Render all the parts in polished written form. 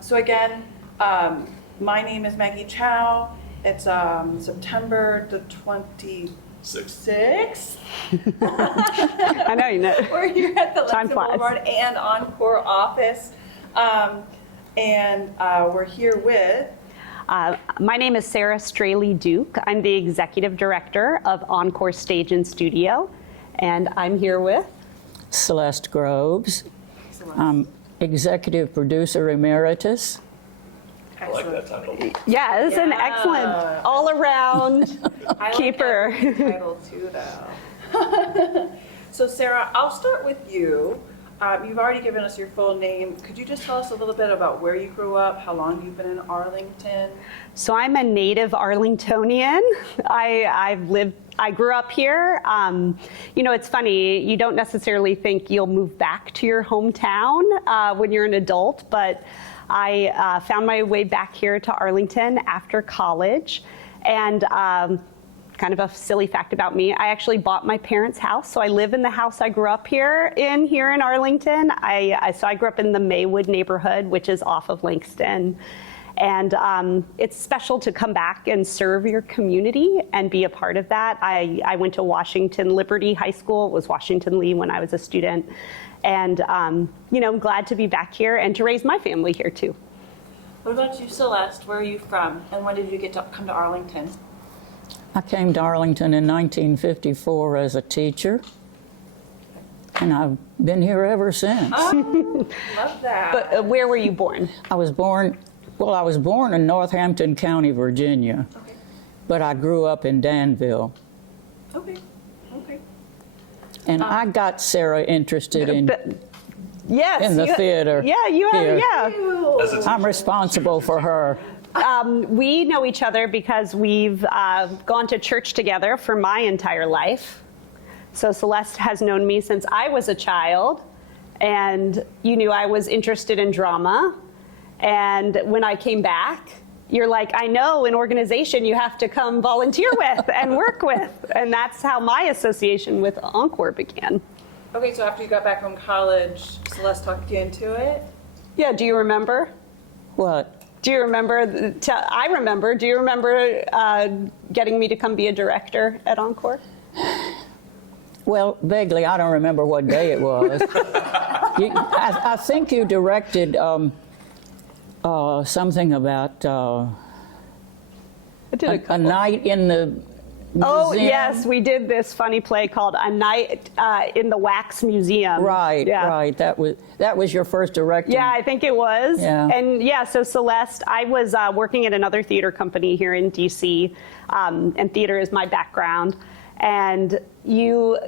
So again, my name is Maggie Chow. It's September the 26th. I know, you know. We're here at the Time Lexington flies. Boulevard and Encore office. We're here with... My name is Sarah Straley Duke. I'm the Executive Director of Encore Stage and Studio, and I'm here with... Celeste Groves. I'm Executive Producer Emeritus. I like that title. Yeah, it's an excellent all-around keeper. I like that title too, though. So Sarah, I'll start with you. You've already given us your full name. Could you just tell us a little bit about where you grew up, how long you've been in Arlington? So I'm a native Arlingtonian. I grew up here. You know, it's funny, you don't necessarily think you'll move back to your hometown when you're an adult, but I found my way back here to Arlington after college. And kind of a silly fact about me, I actually bought my parents' house, so I live in the house I grew up here in Arlington. So I grew up in the Maywood neighborhood, which is off of Langston. And it's special to come back and serve your community and be a part of that. I went to Washington Liberty High School. It was Washington Lee when I was a student. And, you know, I'm glad to be back here and to raise my family here, too. What about you, Celeste? Where are you from? And when did you get to come to Arlington? I came to Arlington in 1954 as a teacher, and I've been here ever since. Oh, love that. But where were you born? I was born in Northampton County, Virginia, Okay. but I grew up in Danville. Okay. Okay. And I got Sarah interested in Yes. the theater. Yeah, you have, here. yeah. As a teacher. I'm responsible for her. We know each other because we've gone to church together for my entire life. So Celeste has known me since I was a child, and you knew I was interested in drama. And when I came back, you're like, I know an organization you have to come volunteer with and work with. And that's how my association with Encore began. Okay, so after you got back from college, Celeste talked you into it? Yeah, do you remember? What? Do you remember? I remember. Do you remember getting me to come be a director at Encore? Well, vaguely, I don't remember what day it was. I think you directed something about I did a a couple. night in the museum. Oh, yes, we did this funny play called A Night in the Wax Museum. Right, Yeah. right. That was your first directing. Yeah, I think it was. Yeah. And yeah, so Celeste, I was working at another theater company here in DC, and theater is my background. And you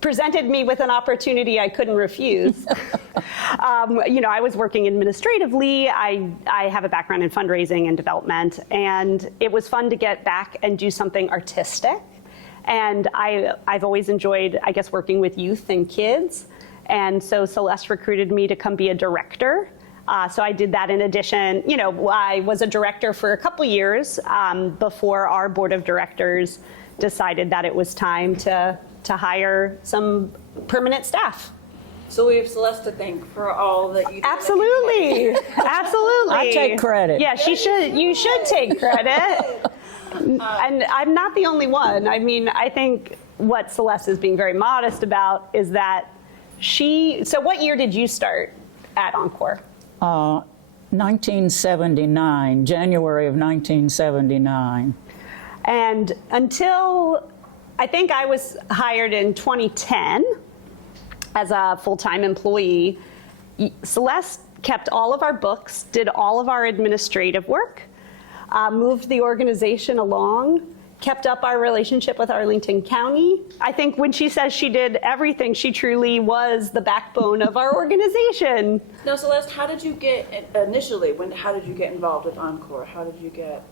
presented me with an opportunity I couldn't refuse. You know, I was working administratively. I have a background in fundraising and development, and it was fun to get back and do something artistic. And I've always enjoyed, I guess, working with youth and kids. And so Celeste recruited me to come be a director. So I did that in addition. You know, I was a director for a couple years before our board of directors decided that it was time to hire some permanent staff. So we have Celeste to thank for all that you did. Absolutely, absolutely. I take credit. Yeah, she should. You should take credit. And I'm not the only one. I mean, I think what Celeste is being very modest about is that so what year did you start at Encore? 1979, January of 1979. And until, I think I was hired in 2010 as a full-time employee, Celeste kept all of our books, did all of our administrative work, moved the organization along, kept up our relationship with Arlington County. I think when she says she did everything, she truly was the backbone of our organization. Now, Celeste, how did you get initially? How did you get involved with Encore? How did you get?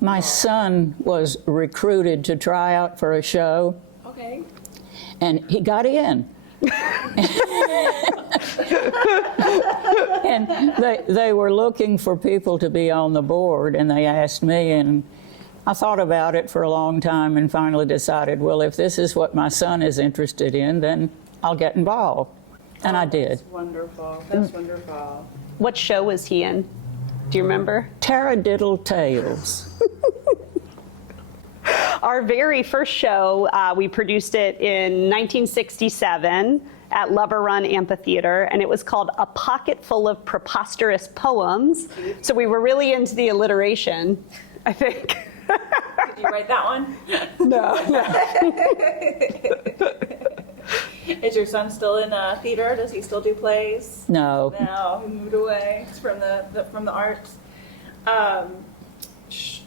My son was recruited to try out for a show, Okay. and he got in. And they were looking for people to be on the board, and they asked me, and I thought about it for a long time and finally decided, well, if this is what my son is interested in, then I'll get involved. And I did. That's wonderful. That's wonderful. What show was he in? Do you remember? Taradiddle Tales. Our very first show, we produced it in 1967 at Lover Run Amphitheater, and it was called A Pocket Full of Preposterous Poems. So we were really into the alliteration, I think. Did you write that one? No. Is your son still in theater? Does he still do plays? No. No, he moved away from the arts.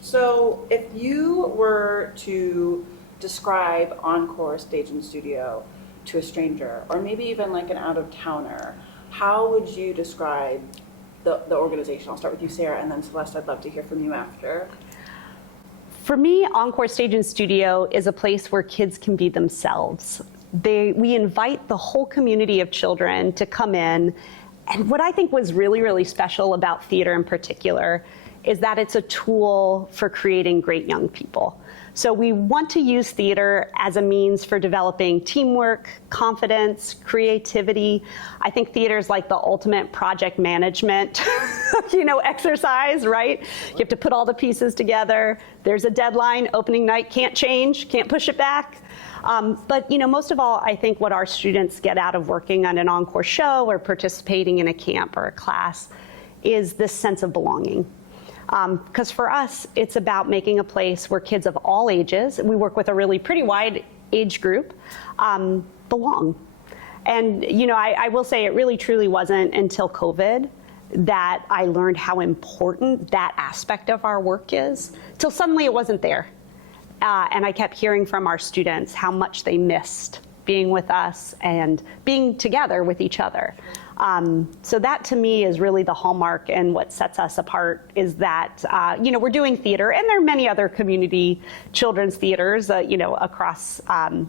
So if you were to describe Encore Stage and Studio to a stranger, or maybe even like an out-of-towner, how would you describe the organization? I'll start with you, Sarah, and then Celeste, I'd love to hear from you after. For me, Encore Stage and Studio is a place where kids can be themselves. We invite the whole community of children to come in. And what I think was really, really special about theater in particular is that it's a tool for creating great young people. So we want to use theater as a means for developing teamwork, confidence, creativity. I think theater is like the ultimate project management, exercise, right? You have to put all the pieces together. There's a deadline, opening night, can't change, can't push it back. But most of all, I think what our students get out of working on an Encore show or participating in a camp or a class is this sense of belonging. Because for us, it's about making a place where kids of all ages, we work with a really pretty wide age group, belong. And, I will say it really truly wasn't until COVID that I learned how important that aspect of our work is, till suddenly it wasn't there. And I kept hearing from our students how much they missed being with us and being together with each other. So that to me is really the hallmark, and what sets us apart is that, we're doing theater, and there are many other community children's theaters, across,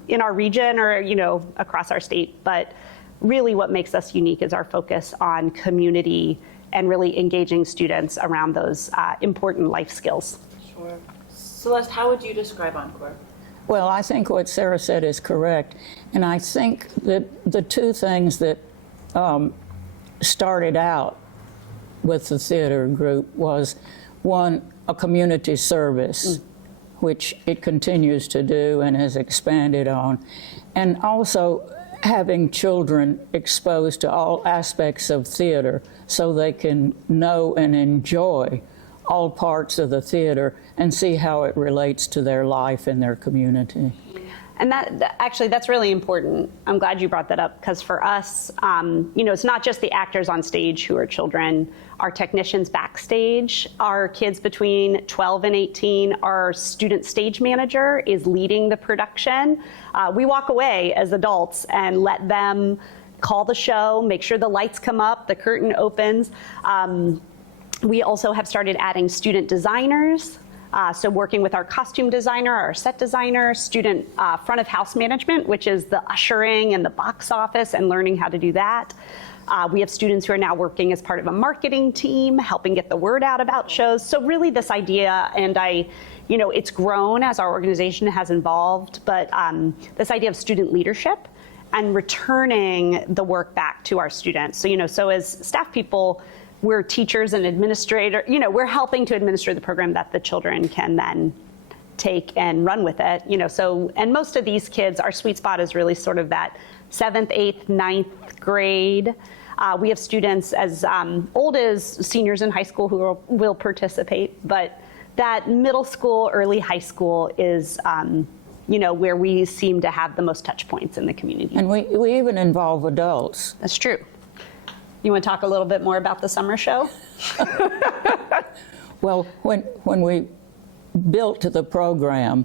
in our region or, across our state. But really what makes us unique is our focus on community and really engaging students around those important life skills. Sure. Celeste, how would you describe Encore? Well, I think what Sarah said is correct. And I think that the two things that started out with the theater group was, one, a community service, which it continues to do and has expanded on, and also having children exposed to all aspects of theater so they can know and enjoy all parts of the theater and see how it relates to their life and their community. And that's really important. I'm glad you brought that up, because for us, it's not just the actors on stage who are children. Our technicians backstage are kids between 12 and 18. Our student stage manager is leading the production. We walk away as adults and let them call the show, make sure the lights come up, the curtain opens. We also have started adding student designers. So working with our costume designer, our set designer, student front of house management, which is the ushering and the box office, and learning how to do that. We have students who are now working as part of a marketing team, helping get the word out about shows. So really this idea, and it's grown as our organization has evolved, but this idea of student leadership and returning the work back to our students. So, so as staff people, we're teachers and administrator, we're helping to administer the program that the children can then take and run with it, and most of these kids, our sweet spot is really sort of that 7th, 8th, 9th grade. We have students as old as seniors in high school who will participate, but that middle school, early high school is, where we seem to have the most touch points in the community. And we even involve adults. That's true. You want to talk a little bit more about the summer show? Well, when we built the program,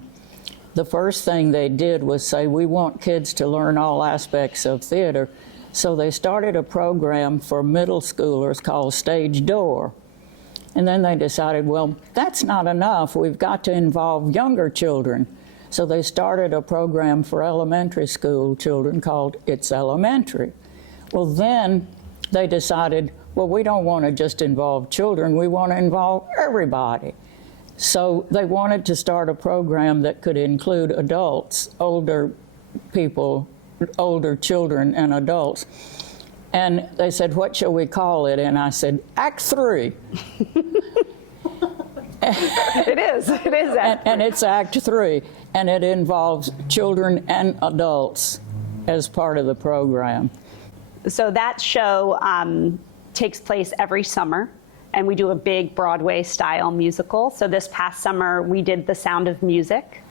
the first thing they did was say, we want kids to learn all aspects of theater. So they started a program for middle schoolers called Stage Door. And then they decided, well, that's not enough. We've got to involve younger children. So they started a program for elementary school children called It's Elementary. Well, then they decided, well, we don't want to just involve children, we want to involve everybody. So they wanted to start a program that could include adults, older people, older children and adults. And they said, what shall we call it? And I said, Act 3. It is And it's Act 3. And it involves children and adults as part of the program. So that show takes place every summer, and we do a big Broadway-style musical. So this past summer, we did The Sound of Music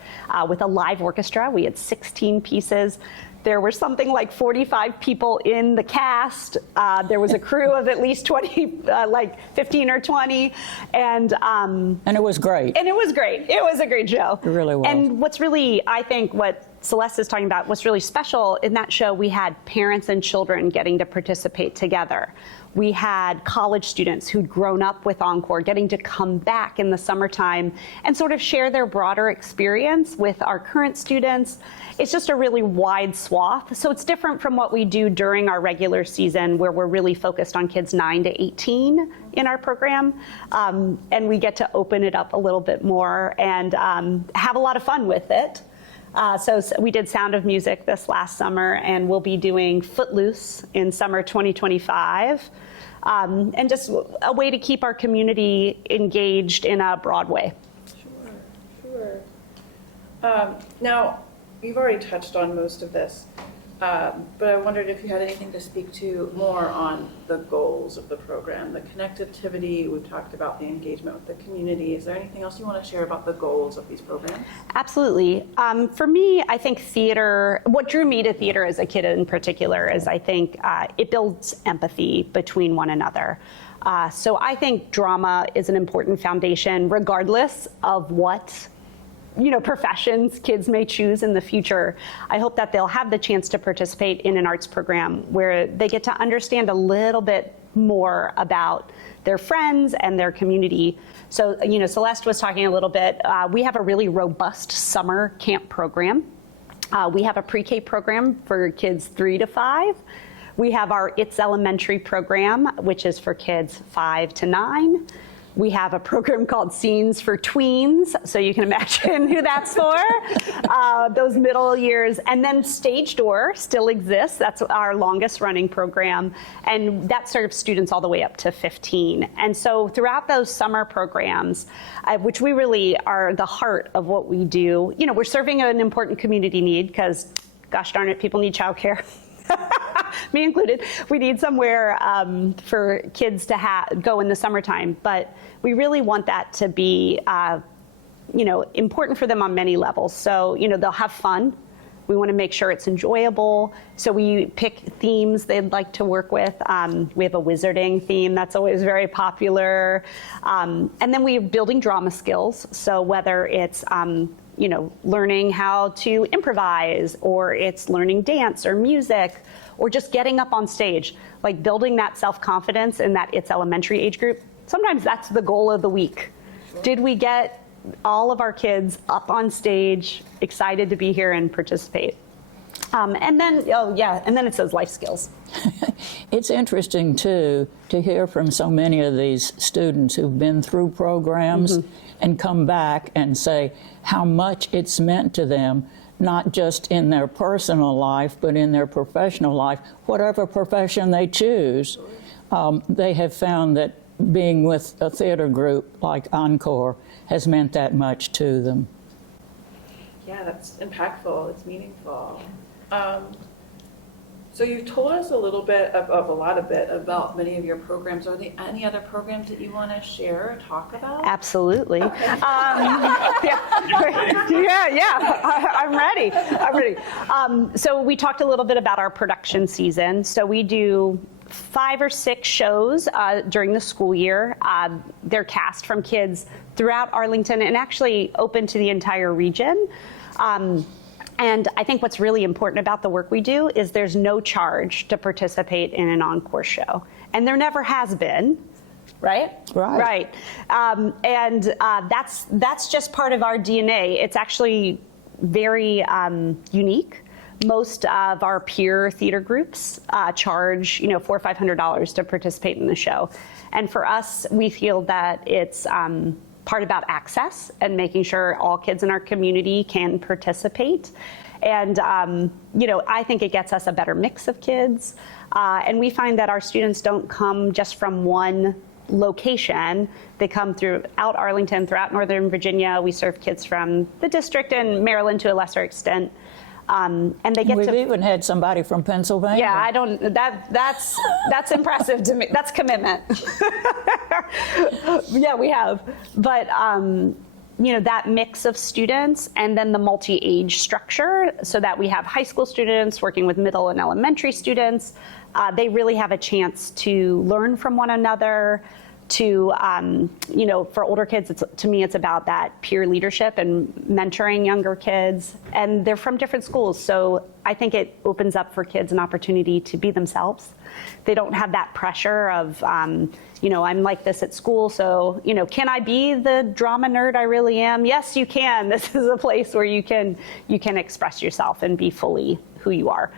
with a live orchestra. We had 16 pieces. There were something like 45 people in the cast. There was a crew of at least 20, like 15 or 20. And it was great. And it was great. It was a great show. It really was. And what's really, I think, what Celeste is talking about, what's really special in that show, we had parents and children getting to participate together. We had college students who'd grown up with Encore getting to come back in the summertime and sort of share their broader experience with our current students. It's just a really wide swath. So it's different from what we do during our regular season, where we're really focused on kids 9 to 18 in our program. And we get to open it up a little bit more and have a lot of fun with it. So we did Sound of Music this last summer, and we'll be doing Footloose in summer 2025. And just a way to keep our community engaged in a broad way. Sure. Now, you've already touched on most of this, but I wondered if you had anything to speak to more on the goals of the program, the connectivity. We've talked about the engagement with the community. Is there anything else you want to share about the goals of these programs? Absolutely. For me, I think theater, what drew me to theater as a kid in particular is I think it builds empathy between one another. So I think drama is an important foundation regardless of what professions kids may choose in the future. I hope that they'll have the chance to participate in an arts program where they get to understand a little bit more about their friends and their community. So, Celeste was talking a little bit. We have a really robust summer camp program. We have a pre-K program for kids 3 to 5. We have our It's Elementary program, which is for kids 5 to 9. We have a program called Scenes for Tweens, so you can imagine who that's for, those middle years. And then Stage Door still exists. That's our longest running program, and that serves students all the way up to 15. And so throughout those summer programs, which we really are the heart of what we do, we're serving an important community need because, gosh darn it, people need childcare. Me included. We need somewhere for kids to go in the summertime, but we really want that to be, important for them on many levels. So, they'll have fun. We want to make sure it's enjoyable. So we pick themes they'd like to work with. We have a wizarding theme that's always very popular. And then we're building drama skills. So whether it's learning how to improvise, or it's learning dance or music, or just getting up on stage, like building that self-confidence in that It's Elementary age group. Sometimes that's the goal of the week. Did we get all of our kids up on stage, excited to be here and participate? And then it says life skills. It's interesting, too, to hear from so many of these students who've been through programs and come back and say how much it's meant to them, not just in their personal life, but in their professional life. Whatever profession they choose, they have found that being with a theater group like Encore has meant that much to them. Yeah, that's impactful. It's meaningful. So you told us a little bit about many of your programs. Are there any other programs that you want to share or talk about? Absolutely. Okay. I'm ready. So we talked a little bit about our production season. So we do 5 or 6 shows during the school year. They're cast from kids throughout Arlington and actually open to the entire region. And I think what's really important about the work we do is there's no charge to participate in an Encore show. And there never has been, right? Right. And that's just part of our DNA. It's actually very unique. Most of our peer theater groups charge, $400 or $500 to participate in the show. And for us, we feel that it's part about access and making sure all kids in our community can participate. And, I think it gets us a better mix of kids. And we find that our students don't come just from one location. They come throughout Arlington, throughout Northern Virginia. We serve kids from the district and Maryland to a lesser extent. And they get We've even had somebody from Pennsylvania. Yeah, that's impressive to me. That's commitment. Yeah, we have. But, that mix of students and then the multi-age structure so that we have high school students working with middle and elementary students. They really have a chance to learn from one another, to, for older kids, to me, it's about that peer leadership and mentoring younger kids. And they're from different schools. So I think it opens up for kids an opportunity to be themselves. They don't have that pressure of, I'm like this at school. So, can I be the drama nerd I really am? Yes, you can. This is a place where you can express yourself and be fully who you are.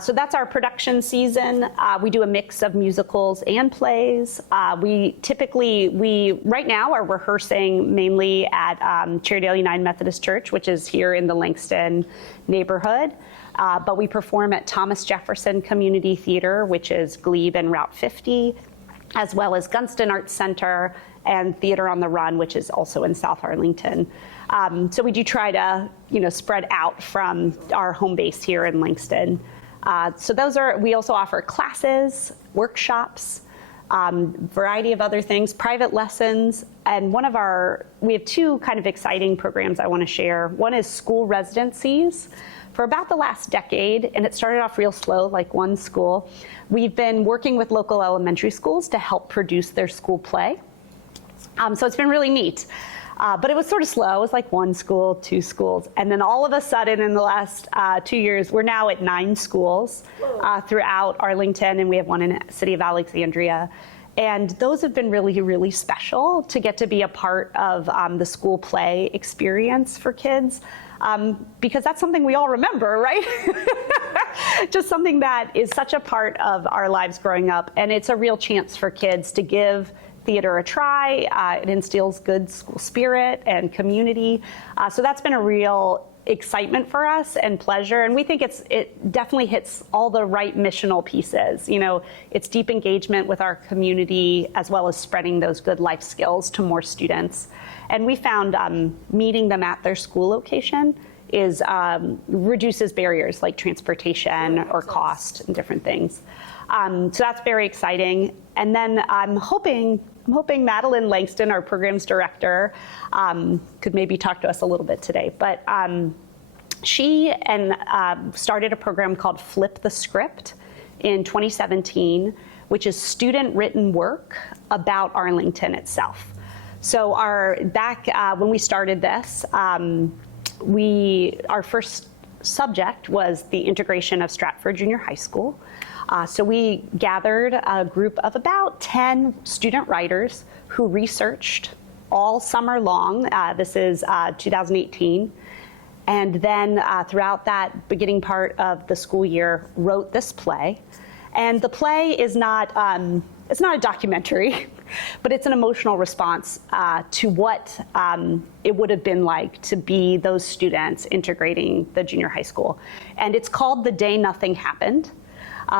So that's our production season. We do a mix of musicals and plays. Right now are rehearsing mainly at Cherrydale United Methodist Church, which is here in the Langston neighborhood. But we perform at Thomas Jefferson Community Theater, which is Glebe and Route 50, as well as Gunston Arts Center and Theater on the Run, which is also in South Arlington. So we do try to, spread out from our home base here in Langston. We also offer classes, workshops, variety of other things, private lessons. And we have two kind of exciting programs I want to share. One is school residencies. For about the last decade, and it started off real slow, like one school, we've been working with local elementary schools to help produce their school play. So it's been really neat. But it was sort of slow. It was like one school, two schools. And then all of a sudden in the last 2 years, we're now at 9 schools throughout Arlington, and we have one in the city of Alexandria. And those have been really, really special to get to be a part of the school play experience for kids. Because that's something we all remember, right? Just something that is such a part of our lives growing up. And it's a real chance for kids to give theater a try. It instills good school spirit and community. So that's been a real excitement for us and pleasure. And we think it definitely hits all the right missional pieces. It's deep engagement with our community as well as spreading those good life skills to more students. And we found meeting them at their school location reduces barriers like transportation or cost and different things. So that's very exciting. And then I'm hoping Madeline Langston, our programs director, could maybe talk to us a little bit today. But she started a program called Flip the Script in 2017, which is student written work about Arlington itself. So when we started this, our first subject was the integration of Stratford Junior High School. So we gathered a group of about 10 student writers who researched all summer long. This is 2018. And then throughout that beginning part of the school year, wrote this play. And the play is not a documentary, but it's an emotional response to what it would have been like to be those students integrating the junior high school. And it's called The Day Nothing Happened,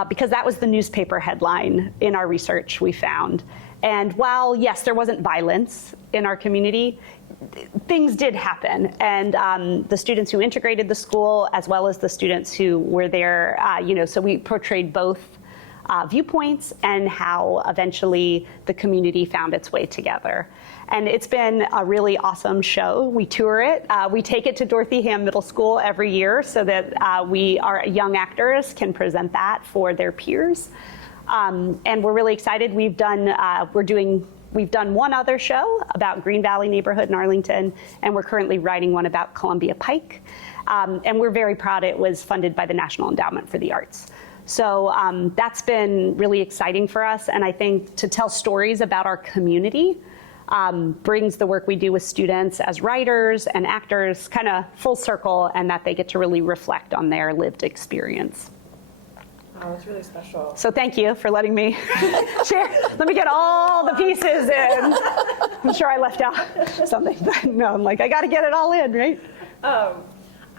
because that was the newspaper headline in our research we found. And while, yes, there wasn't violence in our community, things did happen. And the students who integrated the school, as well as the students who were there, so we portrayed both viewpoints and how eventually the community found its way together. And it's been a really awesome show. We tour it. We take it to Dorothy Ham Middle School every year so that our young actors can present that for their peers. And we're really excited. We've done one other show about Green Valley neighborhood in Arlington, and we're currently writing one about Columbia Pike. And we're very proud it was funded by the National Endowment for the Arts. So that's been really exciting for us. And I think to tell stories about our community brings the work we do with students as writers and actors kind of full circle, and that they get to really reflect on their lived experience. Oh, it's really special. So thank you for letting me share. Let me get all the pieces in. I'm sure I left out something, but no, I'm like, I got to get it all in, right?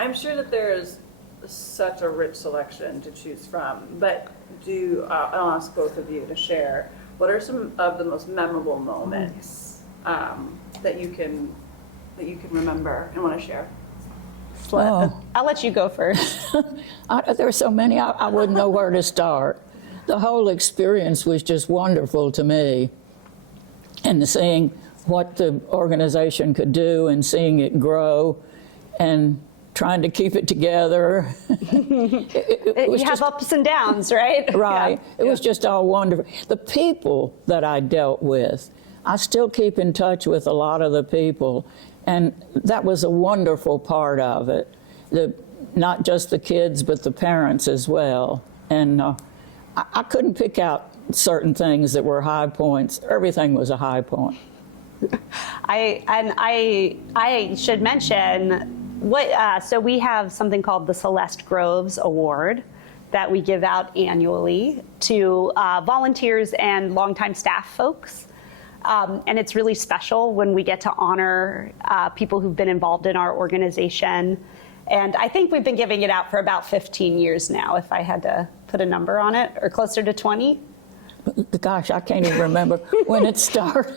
I'm sure that there's such a rich selection to choose from, but I'll ask both of you to share, what are some of the most memorable moments that you can remember and want to share? I'll let you go first. There are so many, I wouldn't know where to start. The whole experience was just wonderful to me. And seeing what the organization could do and seeing it grow and trying to keep it together. You have ups and downs, right? Right. Yeah. It was just all wonderful. The people that I dealt with, I still keep in touch with a lot of the people, and that was a wonderful part of it. Not just the kids, but the parents as well. And I couldn't pick out certain things that were high points. Everything was a high point. I should mention so we have something called the Celeste Groves Award that we give out annually to volunteers and longtime staff folks. And it's really special when we get to honor people who've been involved in our organization. And I think we've been giving it out for about 15 years now, if I had to put a number on it, or closer to 20. Gosh, I can't even remember when it started.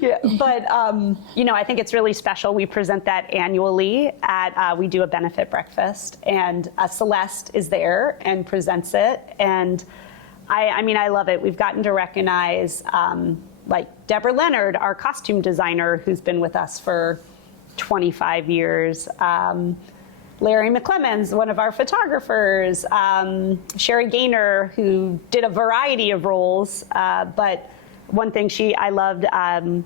Yeah, but I think it's really special. We present that annually we do a benefit breakfast, and Celeste is there and presents it. And I love it. We've gotten to recognize like Deborah Leonard, our costume designer, who's been with us for 25 years. Larry McClemens, one of our photographers, Sherry Gaynor, who did a variety of roles, but one thing I loved,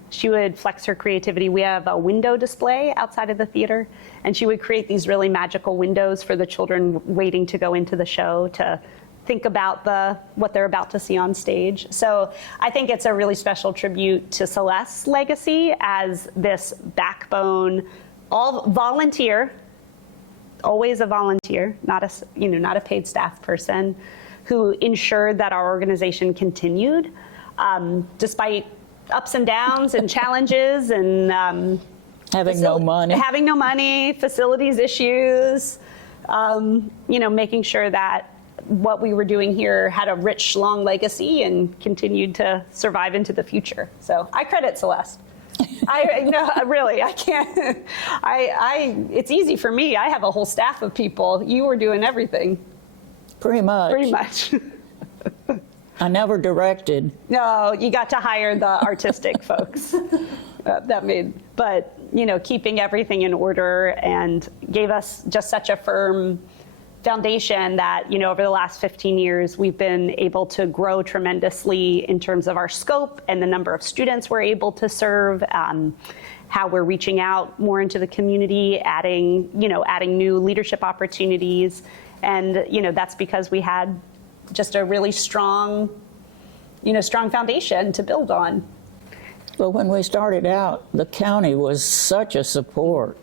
she would flex her creativity. We have a window display outside of the theater, and she would create these really magical windows for the children waiting to go into the show to think about what they're about to see on stage. So I think it's a really special tribute to Celeste's legacy as this backbone, all volunteer, always a volunteer, not a paid staff person, who ensured that our organization continued despite ups and downs and challenges and having no money, facilities issues, making sure that what we were doing here had a rich, long legacy and continued to survive into the future. So I credit Celeste. I can't. It's easy for me. I have a whole staff of people. You were doing everything. Pretty much. I never directed. No, you got to hire the artistic folks. Keeping everything in order and gave us just such a firm foundation that, over the last 15 years, we've been able to grow tremendously in terms of our scope and the number of students we're able to serve, how we're reaching out more into the community, adding new leadership opportunities. And, that's because we had just a really strong foundation to build on. Well, when we started out, the county was such a support.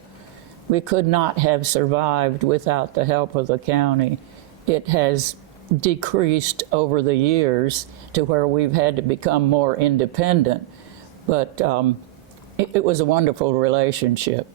We could not have survived without the help of the county. It has decreased over the years to where we've had to become more independent, but it was a wonderful relationship.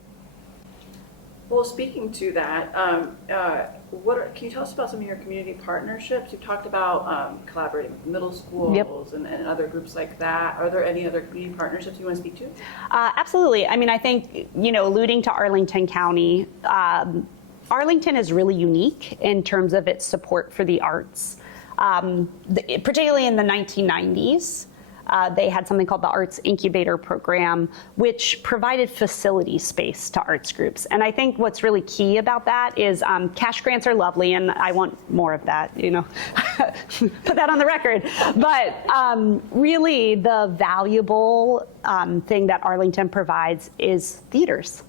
Well, speaking to that, can you tell us about some of your community partnerships? You've talked about collaborating with middle schools. Yep. and other groups like that. Are there any other community partnerships you want to speak to? Absolutely. I think, alluding to Arlington County, Arlington is really unique in terms of its support for the arts. Particularly in the 1990s, they had something called the Arts Incubator Program, which provided facility space to arts groups. And I think what's really key about that is cash grants are lovely, and I want more of that, put that on the record. But really the valuable thing that Arlington provides is theaters.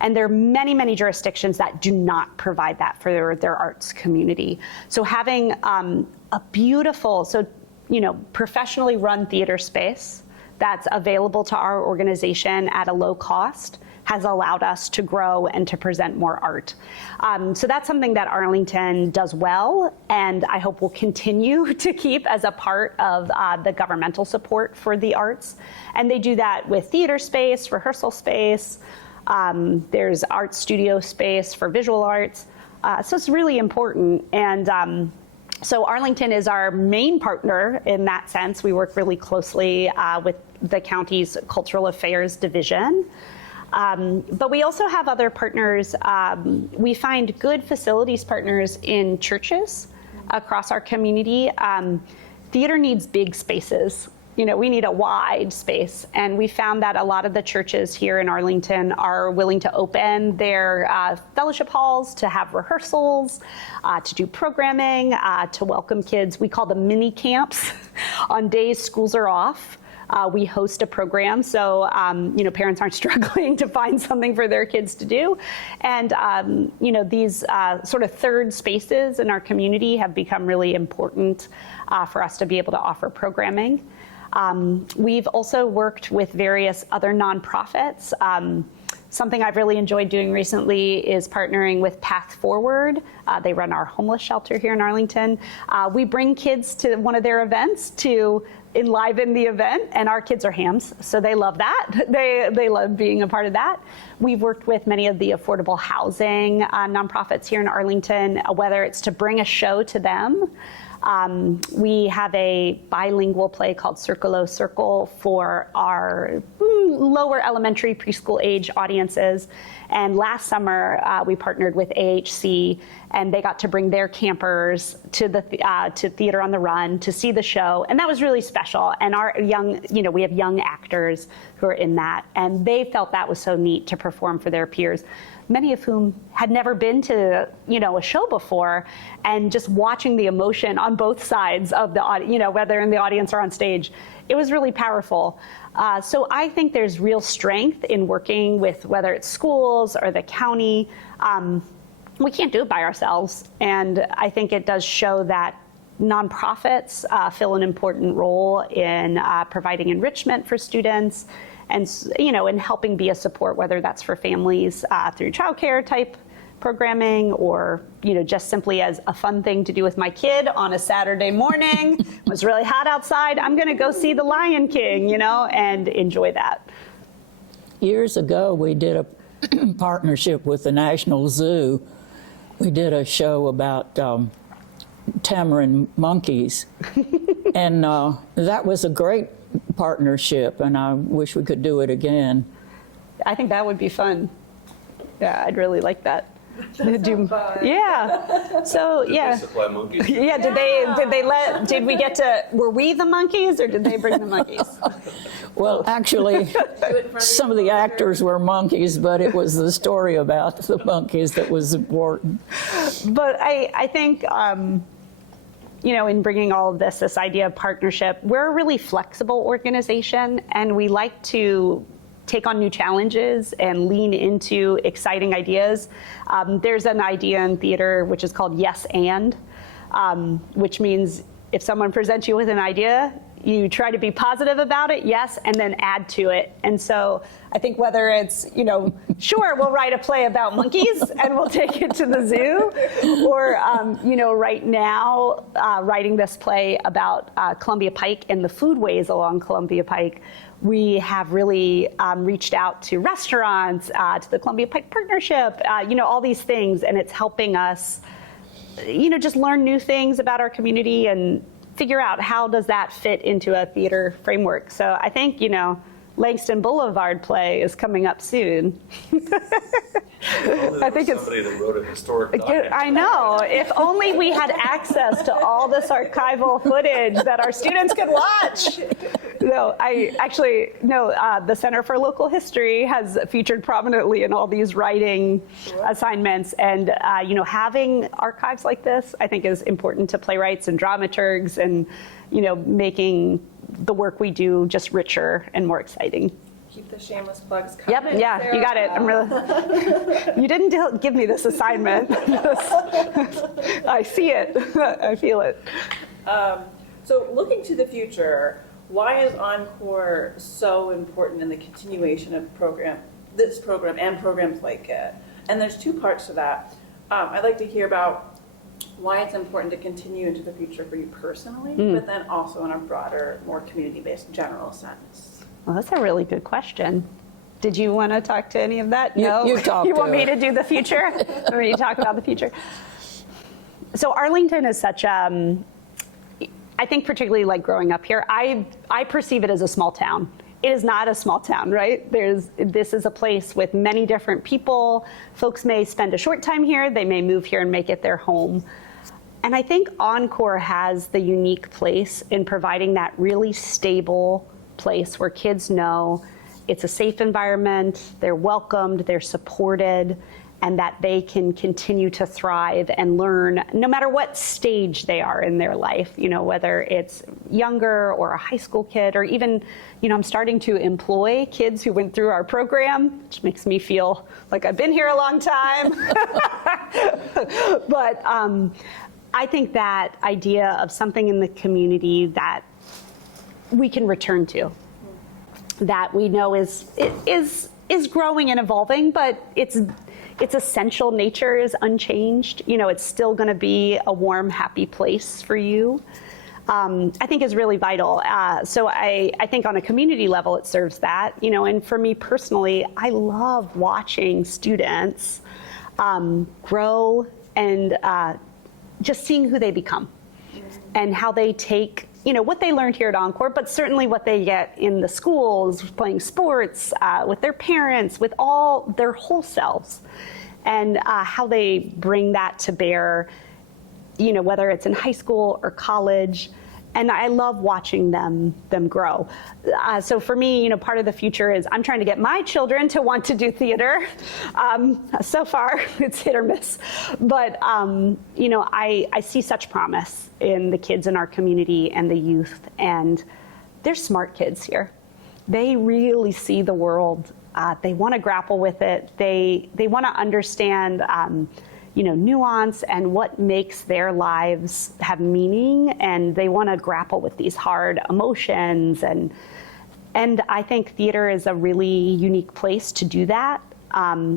And there are many, many jurisdictions that do not provide that for their arts community. So having a beautiful, professionally run theater space that's available to our organization at a low cost has allowed us to grow and to present more art. So that's something that Arlington does well, and I hope will continue to keep as a part of the governmental support for the arts. And they do that with theater space, rehearsal space, There's art studio space for visual arts. So it's really important. And so Arlington is our main partner in that sense. We work really closely with the county's Cultural Affairs Division. But we also have other partners. We find good facilities partners in churches across our community. Theater needs big spaces. We need a wide space. And we found that a lot of the churches here in Arlington are willing to open their fellowship halls to have rehearsals, to do programming, to welcome kids. We call them mini camps. On days schools are off, we host a program so parents aren't struggling to find something for their kids to do. And these sort of third spaces in our community have become really important for us to be able to offer programming. We've also worked with various other nonprofits. Something I've really enjoyed doing recently is partnering with Path Forward. They run our homeless shelter here in Arlington. We bring kids to one of their events to enliven the event, and our kids are hams, so they love that. They love being a part of that. We've worked with many of the affordable housing nonprofits here in Arlington, whether it's to bring a show to them. We have a bilingual play called Circolo Circle for our lower elementary preschool age audiences. And last summer, we partnered with AHC, and they got to bring their campers to to Theater on the Run to see the show. And that was really special. And our we have young actors who are in that. And they felt that was so neat to perform for their peers, many of whom had never been to, a show before, and just watching the emotion on both sides of the audience, whether in the audience or on stage, it was really powerful. So I think there's real strength in working with whether it's schools or the county. We can't do it by ourselves. And I think it does show that nonprofits fill an important role in providing enrichment for students and, in helping be a support, whether that's for families through childcare type programming or, just simply as a fun thing to do with my kid on a Saturday morning. It was really hot outside. I'm going to go see The Lion King, and enjoy that. Years ago, we did a partnership with the National Zoo. We did a show about tamarin monkeys. And that was a great partnership, and I wish we could do it again. I think that would be fun. Yeah, I'd really like that. Yeah. So Did yeah. they supply monkeys? Yeah. Did we get to? Were we the monkeys, or did they bring the monkeys? Well, actually, some of the actors were monkeys, but it was the story about the monkeys that was important. But I think. In bringing all of this idea of partnership, we're a really flexible organization, and we like to take on new challenges and lean into exciting ideas. There's an idea in theater which is called yes and, which means if someone presents you with an idea, you try to be positive about it, yes, and then add to it. And so I think whether it's, sure, we'll write a play about monkeys and we'll take it to the zoo, or, right now, writing this play about Columbia Pike and the foodways along Columbia Pike, we have really reached out to restaurants, to the Columbia Pike Partnership, all these things, and it's helping us, just learn new things about our community and figure out how does that fit into a theater framework. So I think, Langston Boulevard play is coming up soon. I think it's somebody that wrote a historic document. I know. If only we had access to all this archival footage that our students could watch. No, the Center for Local History has featured prominently in all these writing assignments. And, having archives like this, I think, is important to playwrights and dramaturgs and, making the work we do just richer and more exciting. Keep the shameless plugs coming. Yep, yeah, Sarah. you got it. I'm really. You didn't give me this assignment. I see it. I feel it. So looking to the future, why is Encore so important in the continuation of this program and programs like it? And there's two parts to that. I'd like to hear about why it's important to continue into the future for you personally, but then also in a broader, more community-based general sense. Well, that's a really good question. Did you want to talk to any of that? You- No? you talk You to want me it. to do the future? Or you talk about the future? So Arlington is such, I think particularly like growing up here, I perceive it as a small town. It is not a small town, right? This is a place with many different people. Folks may spend a short time here. They may move here and make it their home. And I think Encore has the unique place in providing that really stable place where kids know it's a safe environment, they're welcomed, they're supported, and that they can continue to thrive and learn no matter what stage they are in their life, whether it's younger or a high school kid, or even, I'm starting to employ kids who went through our program, which makes me feel like I've been here a long time. But I think that idea of something in the community that we can return to, that we know is growing and evolving, but its essential nature is unchanged. It's still going to be a warm, happy place for you. I think is really vital. So I think on a community level, it serves that. And for me personally, I love watching students grow and just seeing who they become and how they take what they learned here at Encore, but certainly what they get in the schools, playing sports, with their parents, with all their whole selves, and how they bring that to bear, whether it's in high school or college. And I love watching them grow. So for me, part of the future is I'm trying to get my children to want to do theater. So far, it's hit or miss. But, I see such promise in the kids in our community and the youth. And they're smart kids here. They really see the world. They want to grapple with it. They want to understand nuance and what makes their lives have meaning, and they want to grapple with these hard emotions. And I think theater is a really unique place to do that.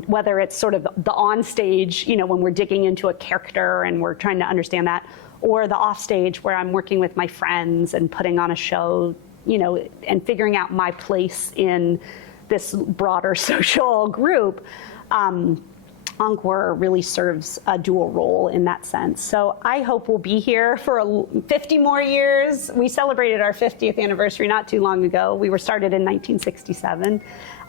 Whether it's sort of the on stage, when we're digging into a character and we're trying to understand that, or the off stage where I'm working with my friends and putting on a show, and figuring out my place in this broader social group. Encore really serves a dual role in that sense. So I hope we'll be here for 50 more years. We celebrated our 50th anniversary not too long ago. We were started in 1967.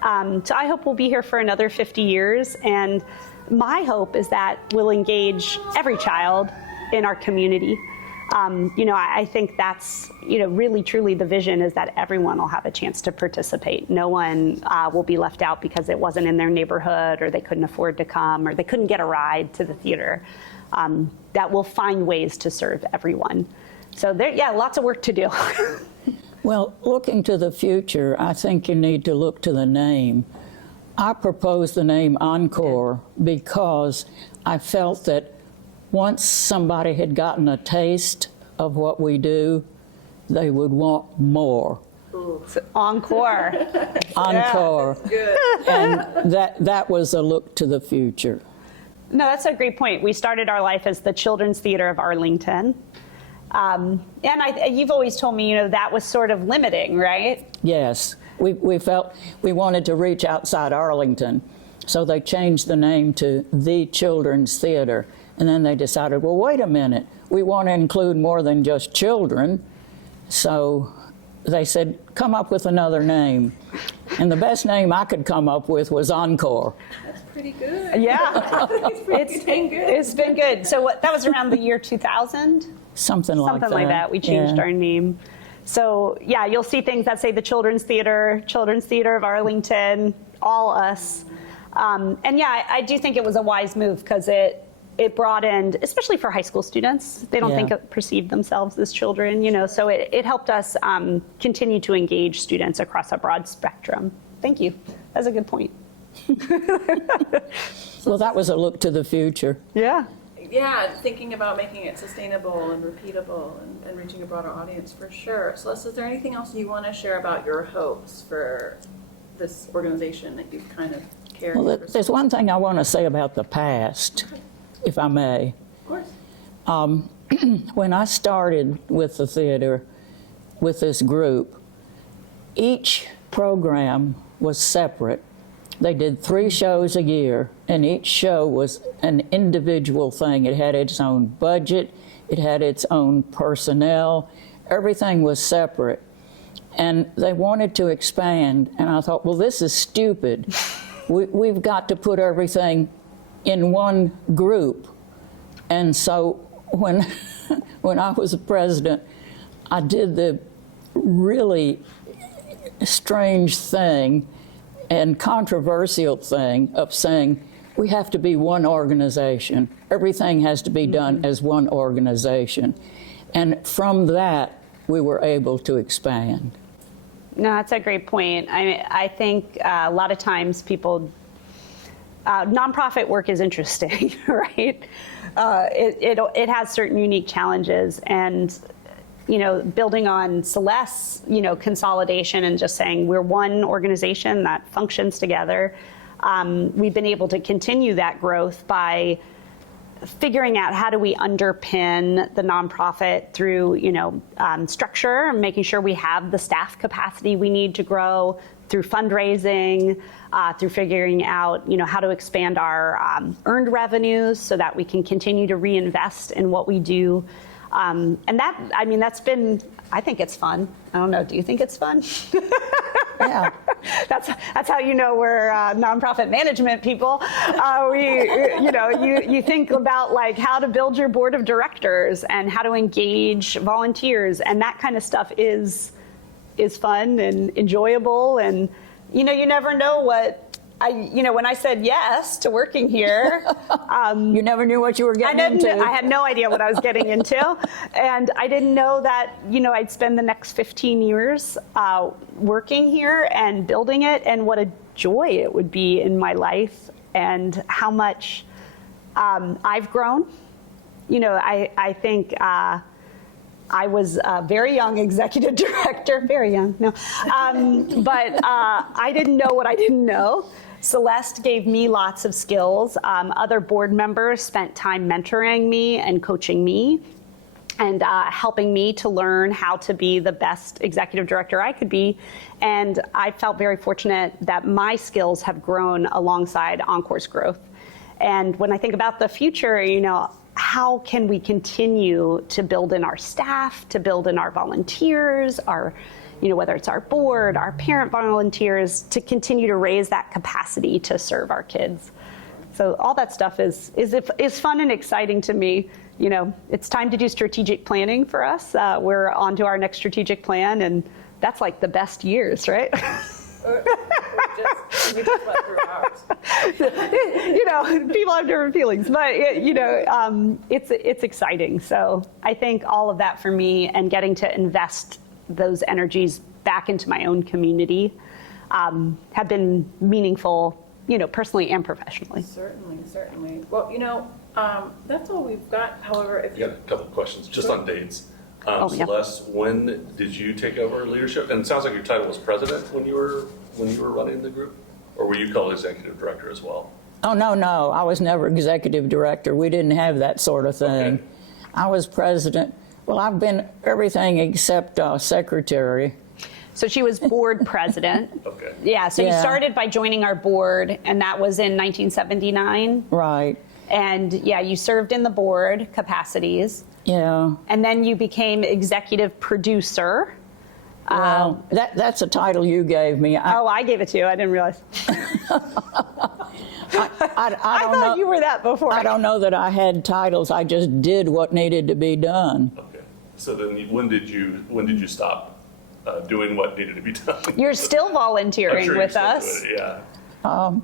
So I hope we'll be here for another 50 years. And my hope is that we'll engage every child in our community. I think that's, really truly the vision is that everyone will have a chance to participate. No one will be left out because it wasn't in their neighborhood or they couldn't afford to come or they couldn't get a ride to the theater. That will find ways to serve everyone. So lots of work to do. Well, looking to the future, I think you need to look to the name. I proposed the name Encore because I felt that once somebody had gotten a taste of what we do, they would want more. Encore. Encore. Good. And that was a look to the future. No, that's a great point. We started our life as the Children's Theater of Arlington. And you've always told me, that was sort of limiting, right? Yes, we felt we wanted to reach outside Arlington, so they changed the name to The Children's Theater. And then they decided, well, wait a minute, we want to include more than just children. So they said, come up with another name. And the best name I could come up with was Encore. That's pretty good. Yeah. It's been good. So that was around the year 2000? Something like that. We changed our name. So you'll see things that say the Children's Theater of Arlington, all us. I do think it was a wise move because it broadened, especially for high school students. They don't perceive themselves as children, so it helped us continue to engage students across a broad spectrum. Thank you. That's a good point. Well, that was a look to the future. Yeah. Yeah, thinking about making it sustainable and repeatable and reaching a broader audience for sure. Celeste, is there anything else you want to share about your hopes for this organization that you've kind of carried? Well, there's one thing I want to say about the past, if I may. Of course. When I started with the theater, with this group, each program was separate They did 3 shows a year, and each show was an individual thing. It had its own budget, it had its own personnel, everything was separate. And they wanted to expand, and I thought, well, this is stupid. We've got to put everything in one group. And so when, when I was president, I did the really strange thing and controversial thing of saying, we have to be one organization. Everything has to be done as one organization. And from that, we were able to expand. No, that's a great point. I think a lot of times people, nonprofit work is interesting, right? It has certain unique challenges, and building on Celeste's consolidation and just saying we're one organization that functions together. We've been able to continue that growth by figuring out how do we underpin the nonprofit through structure, making sure we have the staff capacity we need to grow, through fundraising, through figuring out how to expand our earned revenues so that we can continue to reinvest in what we do. And that's been, I think it's fun. I don't know, do you think it's fun? Yeah. That's how we're nonprofit management people. You think about like how to build your board of directors and how to engage volunteers, and that kind of stuff is fun and enjoyable. And you never know what. When I said yes to working here, you never knew what you were getting into. I had no idea what I was getting into, and I didn't know that I'd spend the next 15 years working here and building it, and what a joy it would be in my life, and how much I've grown. I think I was a very young executive director, very young, no, but I didn't know what I didn't know. Celeste gave me lots of skills. Other board members spent time mentoring me and coaching me and helping me to learn how to be the best executive director I could be. And I felt very fortunate that my skills have grown alongside Encore's growth. And when I think about the future, how can we continue to build in our staff, to build in our volunteers, our whether it's our board, our parent volunteers, to continue to raise that capacity to serve our kids. So all that stuff is fun and exciting to me. It's time to do strategic planning for us. We're on to our next strategic plan, and that's like the best years, right? We just went through ours. People have different feelings, but it's exciting. So I think all of that for me, and getting to invest those energies back into my own community, have been meaningful, personally and professionally. Certainly. Well, that's all we've got. However, if You got a couple of questions, just on dates. Yeah. Celeste, when did you take over leadership? And it sounds like your title was president when you were running the group, or were you called executive director as well? Oh, no, I was never executive director. We didn't have that sort of thing. Okay. I was president. Well, I've been everything except secretary. So she was board president. Okay. Yeah, so you Yeah. started by joining our board, and that was in 1979. Right. And yeah, you served in the board capacities. Yeah. And then you became executive producer. Well, that's a title you gave me. I gave it to you. I didn't realize. I I don't thought know. you were that before. I don't know that I had titles. I just did what needed to be done. Okay. So then when did you stop doing what needed to be done? You're still I'm volunteering sure with you're still us. doing it, yeah.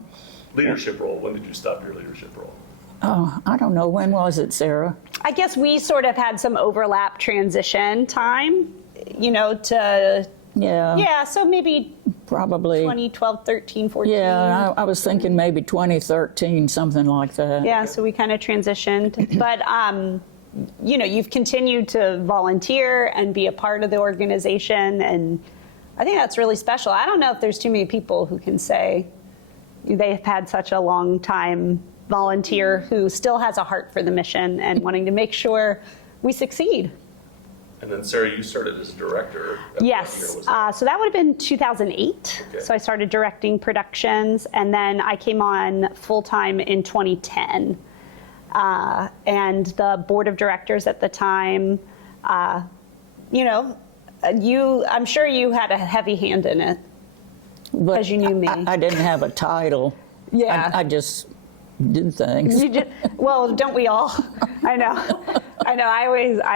Leadership role. When did you stop your leadership role? Oh, I don't know. When was it, Sarah? I guess we sort of had some overlap transition time, to, Yeah. so maybe Probably. 2012, 13, 14. Yeah, I was thinking maybe 2013, something like that. Yeah, so we kind of transitioned. But, you've continued to volunteer and be a part of the organization. And I think that's really special. I don't know if there's too many people who can say they've had such a long time volunteer who still has a heart for the mission and wanting to make sure we succeed. And then Sarah, you started as director. at what year Yes, was that? so that would have been 2008. Okay. So I started directing productions, and then I came on full-time in 2010. And the board of directors at the time, I'm sure you had a heavy hand in it. But 'Cause you knew me. I didn't have a title. Yeah. I just did things. You did, well, don't we all? I know. I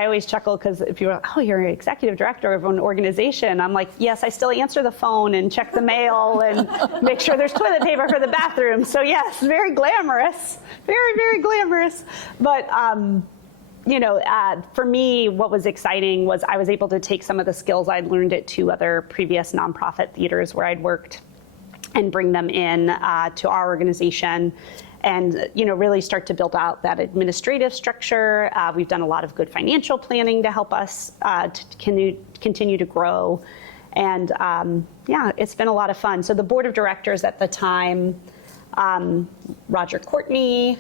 always chuckle because if you're, oh, you're an executive director of an organization, I'm like, yes, I still answer the phone and check the mail and make sure there's toilet paper for the bathroom. So yes, very glamorous, very, very glamorous. But for me, what was exciting was I was able to take some of the skills I'd learned at 2 other previous nonprofit theaters where I'd worked and bring them in to our organization and, really start to build out that administrative structure. We've done a lot of good financial planning to help us to continue to grow. And it's been a lot of fun. So the board of directors at the time, Roger Courtney,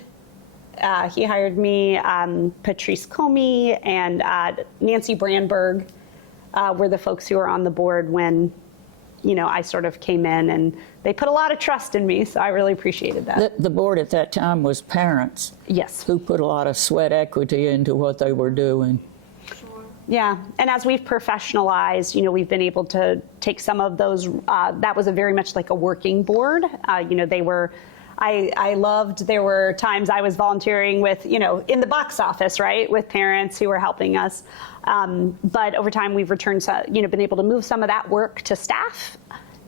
he hired me, Patrice Comey, and Nancy Brandberg were the folks who were on the board when, I sort of came in, and they put a lot of trust in me, so I really appreciated that. The board at that time was parents Yes. who put a lot of sweat equity into what they were doing. Yeah, and as we've professionalized, we've been able to take some of those, that was a very much like a working board. They were, I loved, there were times I was volunteering with, in the box office, right, with parents who were helping us. But over time, we've returned, been able to move some of that work to staff.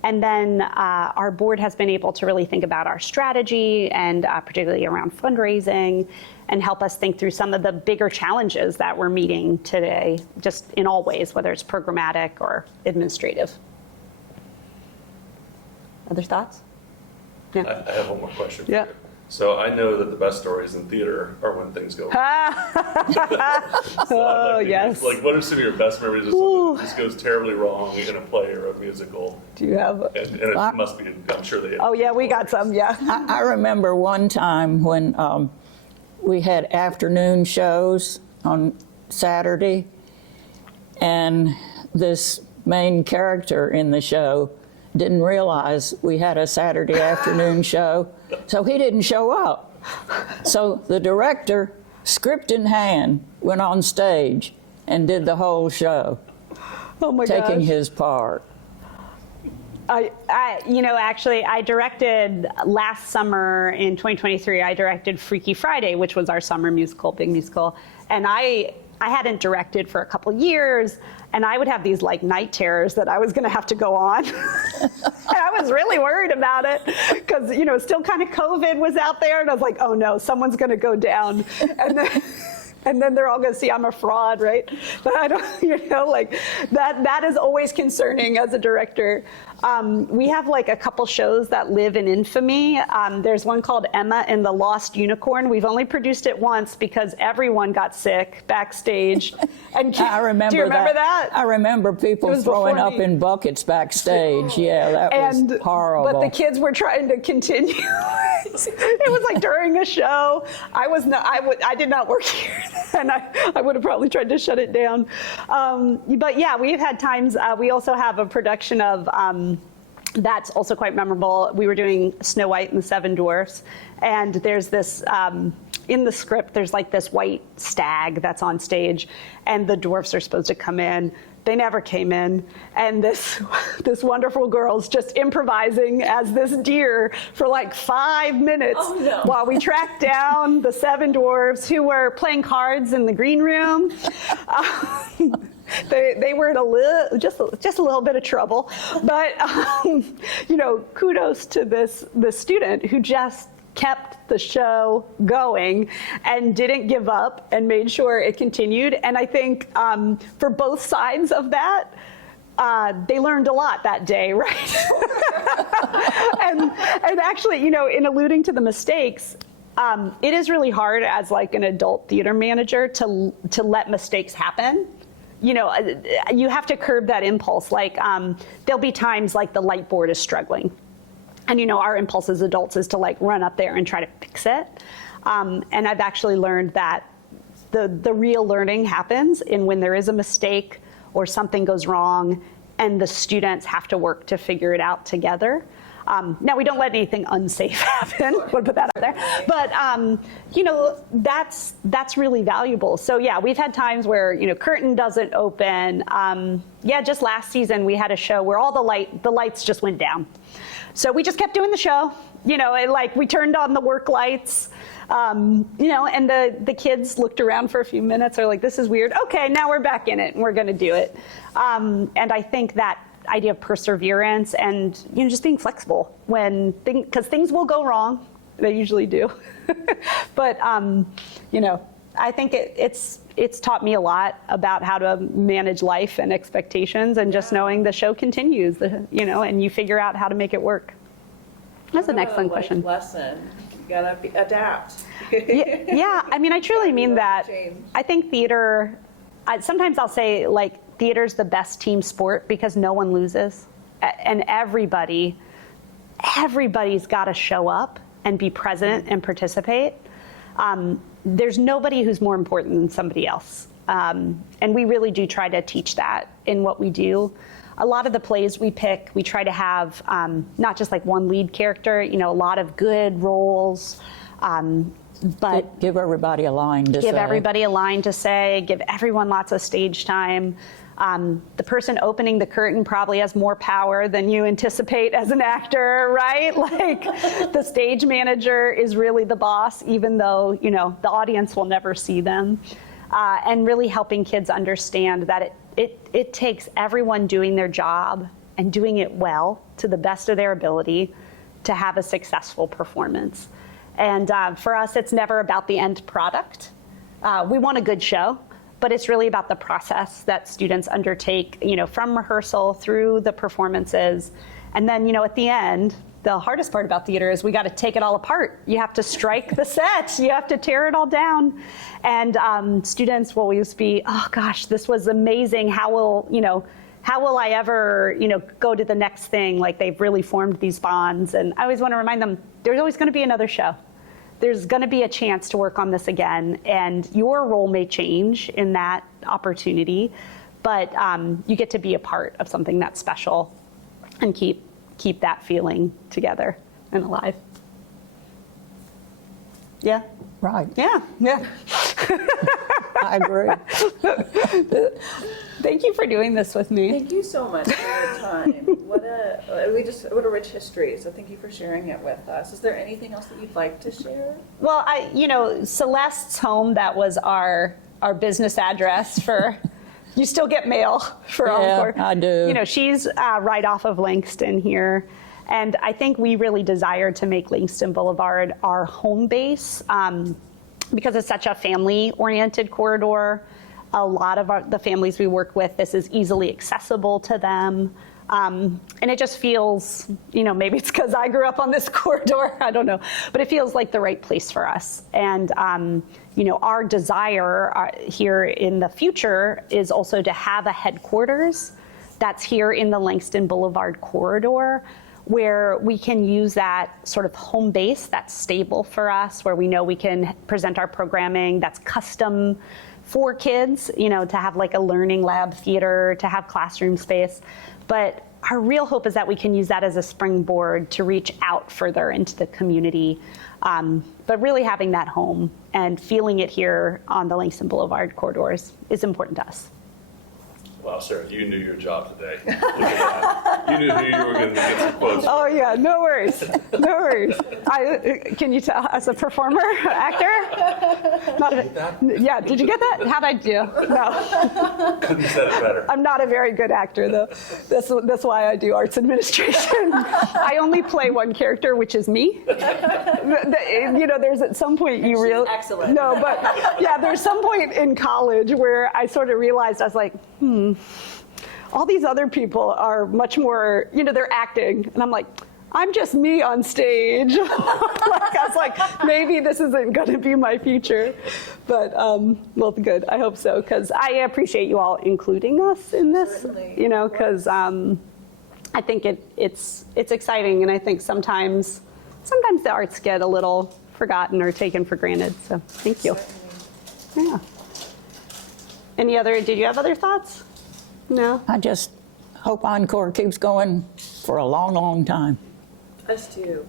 And then our board has been able to really think about our strategy and particularly around fundraising and help us think through some of the bigger challenges that we're meeting today, just in all ways, whether it's programmatic or administrative. Other thoughts? I have one more question. Yeah. For you. So I know that the best stories in theater are when things go wrong. Oh, yes. Like, what are some of your best memories of something that just goes terribly wrong in a play or a musical? Do you have? And it must be, I'm sure they. Oh, yeah, we got some, yeah. I remember one time when we had afternoon shows on Saturday, and this main character in the show didn't realize we had a Saturday afternoon show, so he didn't show up. So the director, script in hand, went on stage and did the whole show, Oh, my taking gosh. his part. Actually, I directed last summer in 2023, I directed Freaky Friday, which was our summer musical, big musical. And I hadn't directed for a couple years, and I would have these like night terrors that I was going to have to go on. And I was really worried about it because, still kind of COVID was out there, and I was like, oh no, someone's going to go down. And then they're all going to see I'm a fraud, right? But I don't, that is always concerning as a director. We have like a couple shows that live in infamy. There's one called Emma and the Lost Unicorn. We've only produced it once because everyone got sick backstage. And I remember do you remember that? I remember people was throwing before up me. in buckets backstage. Yeah, that was horrible. But the kids were trying to continue. It was like during a show. I did not work here, and I would have probably tried to shut it down. But yeah, we've had times. We also have a production of. That's also quite memorable. We were doing Snow White and the Seven Dwarfs, and there's this. In the script, there's like this white stag that's on stage, and the dwarfs are supposed to come in. They never came in, and this wonderful girl's just improvising as this deer for like 5 minutes while we tracked down the Seven Dwarfs who were playing cards in the green room. They were in just a little bit of trouble, but kudos to this student who just kept the show going and didn't give up and made sure it continued. And I think for both sides of that, they learned a lot that day, right? and actually, in alluding to the mistakes, it is really hard as like an adult theater manager to let mistakes happen. You have to curb that impulse. Like there'll be times like the light board is struggling. And our impulse as adults is to like run up there and try to fix it. And I've actually learned that The real learning happens in when there is a mistake or something goes wrong and the students have to work to figure it out together. Now, we don't let anything unsafe happen. We'll put that out there. But, that's really valuable. So, yeah, we've had times where, curtain doesn't open. Just last season we had a show where all the lights just went down. So we just kept doing the show. We turned on the work lights. And the kids looked around for a few minutes. They're like, this is weird. Okay, now we're back in it and we're going to do it. And I think that idea of perseverance and just being flexible because things will go wrong. They usually do. But I think it's taught me a lot about how to manage life and expectations and just knowing the show continues. And you figure out how to make it work. That's an excellent question. Lesson. You gotta adapt. Yeah. I mean, I truly mean that. Change. I think theater. Sometimes I'll say theater's the best team sport because no one loses, and everybody's got to show up and be present and participate. There's nobody who's more important than somebody else, and we really do try to teach that in what we do. A lot of the plays we pick, we try to have not just one lead character, a lot of good roles, but give everybody a line to say. Give everybody a line to say, give everyone lots of stage time. The person opening the curtain probably has more power than you anticipate as an actor, right? The stage manager is really the boss, even though, the audience will never see them. And really helping kids understand that it takes everyone doing their job and doing it well to the best of their ability to have a successful performance. And for us, it's never about the end product. We want a good show, but it's really about the process that students undertake, from rehearsal through the performances. And then, at the end, the hardest part about theater is we got to take it all apart. You have to strike the set. You have to tear it all down. And students will always be, oh gosh, this was amazing. How will I ever, go to the next thing? They've really formed these bonds. And I always want to remind them, there's always going to be another show. There's going to be a chance to work on this again. And your role may change in that opportunity, but you get to be a part of something that's special and keep that feeling together and alive. Yeah. Right. Yeah. I agree. Thank you for doing this with me. Thank you so much for your time. What a rich history. So thank you for sharing it with us. Is there anything else that you'd like to share? Well, Celeste's home, that was our business address for. You still get mail for Encore. Yeah, I do. She's right off of Langston here. And I think we really desire to make Langston Boulevard our home base because it's such a family-oriented corridor. A lot of the families we work with, this is easily accessible to them. And it just feels, maybe it's because I grew up on this corridor, I don't know, but it feels like the right place for us. And, our desire here in the future is also to have a headquarters that's here in the Langston Boulevard corridor, where we can use that sort of home base that's stable for us, where we know we can present our programming that's custom for kids, to have a learning lab theater, to have classroom space. But our real hope is that we can use that as a springboard to reach out further into the community. But really having that home and feeling it here on the Langston Boulevard corridors is important to us. Wow, Sarah, you knew your job today. Look at that. You knew who you were going to get some quotes. Oh yeah, no worries, no worries. Can you tell, as a performer, actor? Not yeah, did you get that? How'd I do? No. Couldn't have said it better. I'm not a very good actor, though. That's why I do arts administration. I only play one character, which is me. There's at some point you realize. Excellent. No, but yeah, there's some point in college where I sort of realized I was like, all these other people are much more, they're acting. And I'm like, I'm just me on stage. I was like, maybe this isn't going to be my future. But, well, good. I hope so, because I appreciate you all including us in this, Certainly. Because I think it's exciting. And I think sometimes the arts get a little forgotten or taken for granted. So thank you. Certainly. Yeah. Did you have other thoughts? No? I just hope Encore keeps going for a long, long time. Us too.